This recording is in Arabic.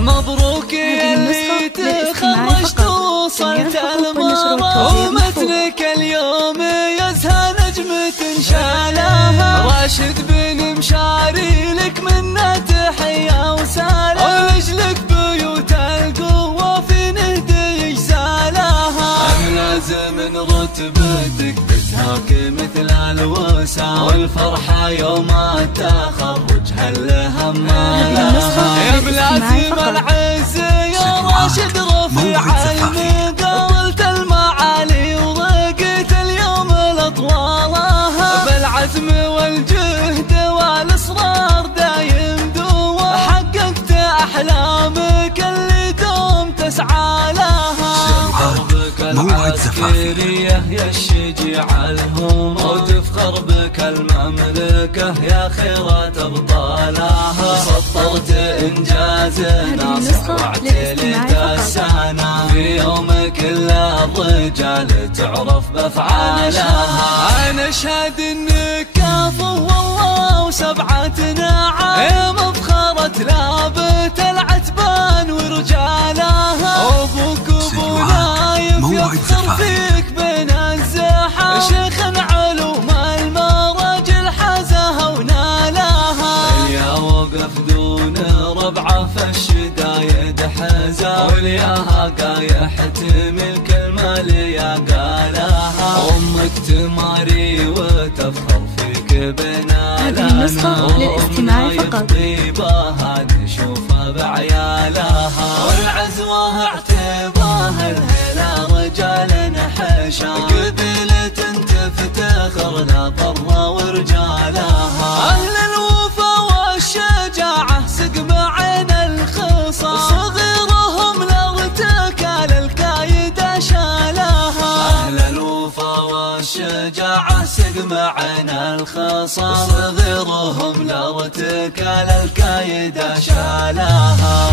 مبروك يا اللي تخرجت وصلت المرام، ومثلك اليوم يزهى نجمة شالها. راشد بن مشاري لك منا تحية وسلام، ولجلك بيوت القوة في نهدي يجزالها. لازم رتبتك تزهاك مثل الوسام، والفرحة يوم التخرج هالهم يا بلازم العز يا راشد رفيع المقاولة المعالي، ورقت اليوم الاطوالها. بالعزم والجهد والاصرار دايم دوام، حققت احلامك اللي دوم تسعى لها. حربك العسكرية يا الشجيع الهم، وتفخر بك المملكة يا خيرات ابطالها. سطرت انجاز ناصر واعتلت السنة، في يومك كل الرجال تعرف بافعالها. انا اشهد انك كافو والله وسبعة نعم، مفخرة لابت العتبان ورجالها. ابوك ابو نايف يفخر فيك بين الزحام، شيخ علوم المراجل حازها ونالها. يا وقف دون ربعه في الشدايد حزا، والياها قايحة ملك المالية قالها. امك تماري وتفخر فيك بنالها، هذه النسخة للاستماع فقط. طيبها تشوفها بعيالها، والعزوة اعتباها الهلا رجال نحشا. قبيلة تفتخر لا برا ورجالها. اهل الوفا والشجاعة سقم عين الخصام، صغيرهم لارتكال الكايد شالها. اهل الوفا والشجاعة سقم عين الخصام، صغيرهم لارتكال الكايد شالها.